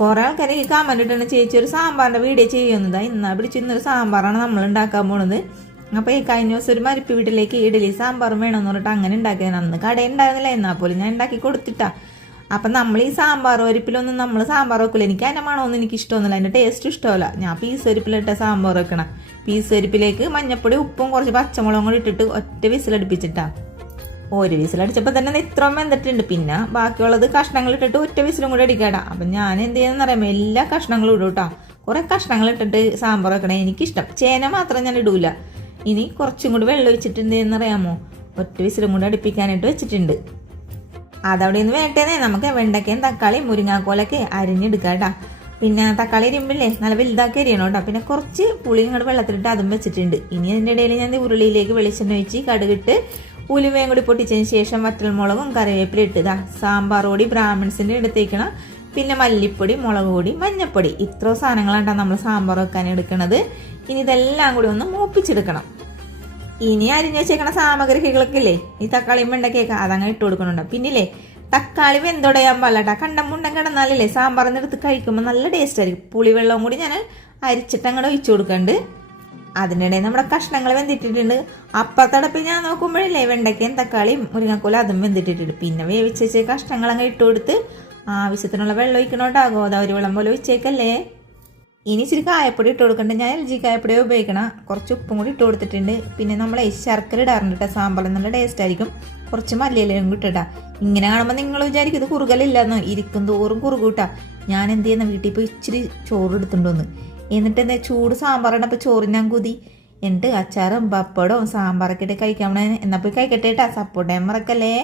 കുറെ ആൾക്കാരെ ഈ കമന്റ് ഇട്ടാണ് ചേച്ചി ഒരു സാമ്പാറിന്റെ വീഡിയോ ചെയ്യുന്നതാ. ഇന്നാ പിടിച്ച് ഇന്നൊരു സാമ്പാറാണ് നമ്മൾ ഉണ്ടാക്കാൻ പോണത്. അപ്പൊ ഈ കഴിഞ്ഞ ദിവസം ഒരു മരിപ്പ് വീട്ടിലേക്ക് ഇഡലി സാമ്പാറും വേണമെന്ന് പറഞ്ഞിട്ട് അങ്ങനെ ഉണ്ടാക്കിയത്. അന്ന് കടയിൽ ഉണ്ടായിരുന്നില്ല, എന്നാൽ പോലും ഞാൻ ഉണ്ടാക്കി കൊടുത്തിട്ടാ. അപ്പം നമ്മൾ ഈ സാമ്പാർ പരിപ്പിലൊന്നും നമ്മൾ സാമ്പാർ വെക്കില്ല. എനിക്ക് അതിൻ്റെ മണമൊന്നും എനിക്ക് ഇഷ്ടമൊന്നുമില്ല, അതിൻ്റെ ടേസ്റ്റ് ഇഷ്ടമല്ല. ഞാൻ പീസ് പരിപ്പിലിട്ട സാമ്പാർ വെക്കണം. പീസ് പരിപ്പിലേക്ക് മഞ്ഞപ്പൊടി ഉപ്പും കുറച്ച് പച്ചമുളകും കൂടി ഇട്ടിട്ട് ഒറ്റ വിസിലടുപ്പിച്ചിട്ടാ. ഒരു വിസിലടിച്ചപ്പോൾ തന്നെ ഇത്രയും വെന്തിട്ടുണ്ട്. പിന്നെ ബാക്കിയുള്ളത് കഷ്ണങ്ങൾ ഇട്ടിട്ട് ഒറ്റ വിസിലും കൂടി അടിക്കാടാ. അപ്പം ഞാൻ എന്ത് ചെയ്യുന്നതെന്ന് അറിയാമോ, എല്ലാ കഷ്ണങ്ങളും ഇടും കേട്ടോ. കുറേ കഷ്ണങ്ങൾ ഇട്ടിട്ട് സാമ്പാർ വെക്കണേ എനിക്കിഷ്ടം. ചേന മാത്രം ഞാൻ ഇടൂല. ഇനി കുറച്ചും കൂടി വെള്ളം ഒഴിച്ചിട്ട് എന്ത് ചെയ്യുന്നറിയാമോ, ഒറ്റ വിസിലും കൂടി അടുപ്പിക്കാനായിട്ട് വെച്ചിട്ടുണ്ട്. അതവിടെ നിന്ന് വേണ്ടേ നമുക്ക് വെണ്ടയ്ക്കയും തക്കാളിയും മുരിങ്ങാക്കോലൊക്കെ അരിഞ്ഞെടുക്കാം കേട്ടോ. പിന്നെ തക്കാളി അരിയുമ്പില്ലേ നല്ല വലുതാക്കി അരിയണം കേട്ടോ. പിന്നെ കുറച്ച് പുളി ഇങ്ങോട്ട് വെള്ളത്തിലിട്ട് അതും വെച്ചിട്ടുണ്ട്. ഇനി അതിൻ്റെ ഇടയിൽ ഞാൻ ഉരുളിയിലേക്ക് വെളിച്ചെണ്ണ ഒഴിച്ച് കടുകിട്ട് ഉലുവയും കൂടി പൊട്ടിച്ചതിന് ശേഷം വറ്റൽമുളകും കറിവേപ്പില ഇട്ടതാ. സാമ്പാർ പൊടി ബ്രാഹ്മിൺസിൻ്റെ എടുത്തേക്കണം. പിന്നെ മല്ലിപ്പൊടി, മുളക് പൊടി, മഞ്ഞപ്പൊടി, ഇത്ര സാധനങ്ങളാണ് നമ്മൾ സാമ്പാർ വെക്കാൻ എടുക്കുന്നത്. ഇനി ഇതെല്ലാം കൂടി ഒന്ന് മൂപ്പിച്ചെടുക്കണം. ഇനി അരിഞ്ഞു വെച്ചേക്കണ സാമഗ്രികളൊക്കെ ഇല്ലേ, ഈ തക്കാളിയും വെണ്ടയ്ക്കൊക്കെ അതങ്ങനെ ഇട്ട് കൊടുക്കണുണ്ട്. പിന്നില്ലേ തക്കാളി വെന്തൊടയാൻ പാടില്ല. കണ്ടം മുണ്ടം കിടന്നാലല്ലേ സാമ്പാറിന് എടുത്ത് കഴിക്കുമ്പോൾ നല്ല ടേസ്റ്റ് ആയിരിക്കും. പുളിവെള്ളവും കൂടി ഞാൻ അരിച്ചിട്ട് അങ്ങോട്ട് ഒഴിച്ചു കൊടുക്കണ്ട്. അതിനിടയിൽ നമ്മുടെ കഷ്ണങ്ങൾ വെന്തിട്ടിട്ടുണ്ട്. അപ്പത്തടപ്പിൽ ഞാൻ നോക്കുമ്പോഴല്ലേ വെണ്ടയ്ക്കയും തക്കാളിയും മുരിങ്ങക്കോലും അതും വെന്തിട്ടിട്ടുണ്ട്. പിന്നെ വേവിച്ച് വെച്ച കഷ്ണങ്ങൾ അങ്ങ് ഇട്ട് കൊടുത്ത് ആവശ്യത്തിനുള്ള വെള്ളം ഒഴിക്കണോട്ടോ. ഗോദാവരി വെള്ളം പോലെ ഒഴിച്ചേക്കല്ലേ. ഇനി ഇച്ചിരി കായപ്പൊടി ഇട്ട് കൊടുക്കണ്ട. ഞാൻ LG കായപ്പൊടി ഉപയോഗിക്കണം. കുറച്ച് ഉപ്പും കൂടി ഇട്ട് കൊടുത്തിട്ടുണ്ട്. പിന്നെ നമ്മളെ ശർക്കര ഇടാറുണ്ട് കേട്ടോ. സാമ്പാറിൽ നല്ല ടേസ്റ്റ് ആയിരിക്കും. കുറച്ച് മല്ലിയിലും ഇട്ടിട്ടാ. ഇങ്ങനെ കാണുമ്പോൾ നിങ്ങൾ വിചാരിക്കും ഇത് കുറുകലില്ലെന്ന്. ഇരിക്കും തോറും കുറുകൂട്ടാ. ഞാൻ എന്ത് ചെയ്യുന്ന വീട്ടിൽ പോയി ഇച്ചിരി ചോറ് എടുത്തിട്ടുണ്ടോന്ന്. എന്നിട്ട് എന്താ ചൂട് സാമ്പാറിനപ്പോൾ ചോറിനാൻ കുതി. എന്നിട്ട് അച്ചാറും പപ്പടവും സാമ്പാറൊക്കെ ഇട്ട് കഴിക്കാൻ. എന്നാൽ പോയി കഴിക്കട്ടെ കേട്ടാ. സപ്പോർട്ട് ചെയ്യാൻ മറക്കല്ലേ.